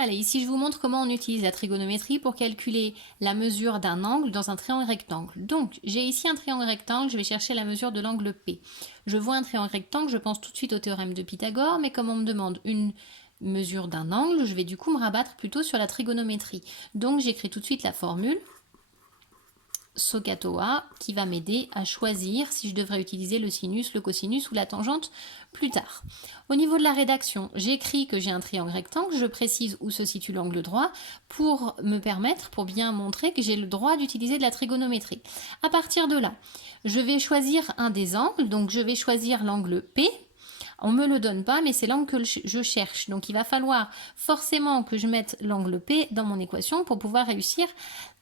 Allez, ici je vous montre comment on utilise la trigonométrie pour calculer la mesure d'un angle dans un triangle rectangle. Donc, j'ai ici un triangle rectangle, je vais chercher la mesure de l'angle P. Je vois un triangle rectangle, je pense tout de suite au théorème de Pythagore, mais comme on me demande une mesure d'un angle, je vais du coup me rabattre plutôt sur la trigonométrie. Donc, j'écris tout de suite la formule SOHCAHTOA qui va m'aider à choisir si je devrais utiliser le sinus, le cosinus ou la tangente plus tard. Au niveau de la rédaction, j'écris que j'ai un triangle rectangle, je précise où se situe l'angle droit pour me permettre, pour bien montrer que j'ai le droit d'utiliser de la trigonométrie. À partir de là, je vais choisir un des angles, donc je vais choisir l'angle P. On ne me le donne pas, mais c'est l'angle que je cherche. Donc il va falloir forcément que je mette l'angle P dans mon équation pour pouvoir réussir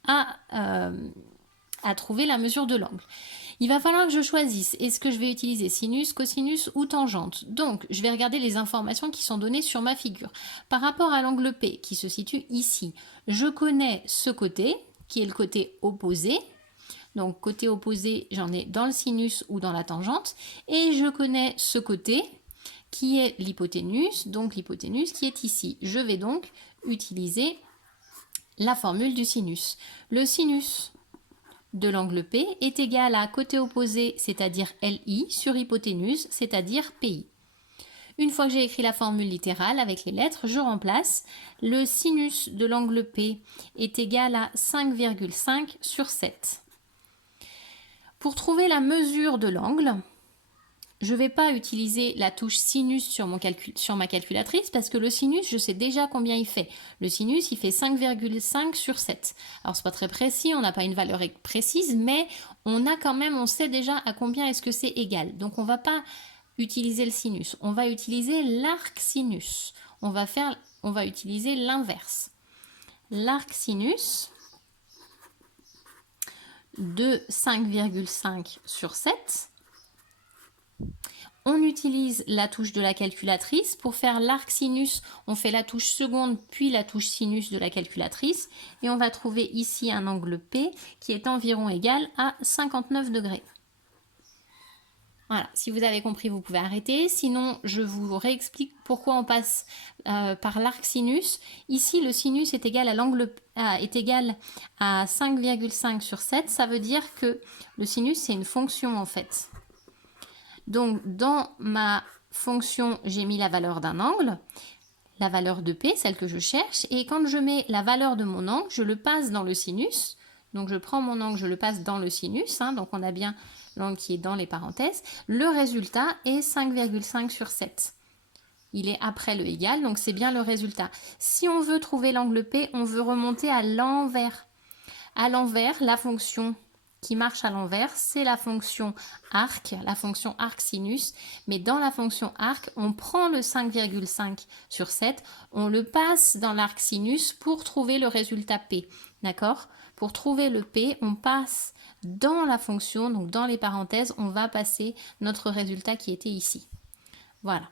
à trouver la mesure de l'angle. Il va falloir que je choisisse, est-ce que je vais utiliser sinus, cosinus ou tangente. Donc, je vais regarder les informations qui sont données sur ma figure. Par rapport à l'angle P qui se situe ici, je connais ce côté, qui est le côté opposé. Donc, côté opposé, j'en ai dans le sinus ou dans la tangente. Et je connais ce côté, qui est l'hypoténuse, donc l'hypoténuse qui est ici. Je vais donc utiliser la formule du sinus. Le sinus de l'angle P est égal à côté opposé, c'est-à-dire LI, sur hypoténuse, c'est-à-dire PI. Une fois que j'ai écrit la formule littérale avec les lettres, je remplace. Le sinus de l'angle P est égal à 5,5 sur 7. Pour trouver la mesure de l'angle, je ne vais pas utiliser la touche sinus sur ma calculatrice parce que le sinus, je sais déjà combien il fait. Le sinus, il fait 5,5 sur 7. Alors, ce n'est pas très précis, on n'a pas une valeur précise, mais on sait déjà à combien est-ce que c'est égal. Donc, on ne va pas utiliser le sinus, on va utiliser l'arc sinus. On va utiliser l'inverse. L'arc sinus de 5,5 sur 7. On utilise la touche de la calculatrice. Pour faire l'arc sinus, on fait la touche seconde puis la touche sinus de la calculatrice. Et on va trouver ici un angle P qui est environ égal à 59 degrés. Voilà, si vous avez compris, vous pouvez arrêter. Sinon, je vous réexplique pourquoi on passe par l'arc sinus. Ici, le sinus est égal à 5,5 sur 7. Ça veut dire que le sinus, c'est une fonction en fait. Donc, dans ma fonction, j'ai mis la valeur d'un angle, la valeur de P, celle que je cherche. Et quand je mets la valeur de mon angle, je le passe dans le sinus. Donc, je prends mon angle, je le passe dans le sinus. Donc, on a bien l'angle qui est dans les parenthèses. Le résultat est 5,5 sur 7. Il est après le égal, donc c'est bien le résultat. Si on veut trouver l'angle P, on veut remonter à l'envers. À l'envers, la fonction qui marche à l'envers, c'est la fonction arc sinus, mais dans la fonction arc, on prend le 5,5 sur 7, on le passe dans l'arc sinus pour trouver le résultat P, d'accord? Pour trouver le P, on passe dans la fonction, donc dans les parenthèses, on va passer notre résultat qui était ici. Voilà.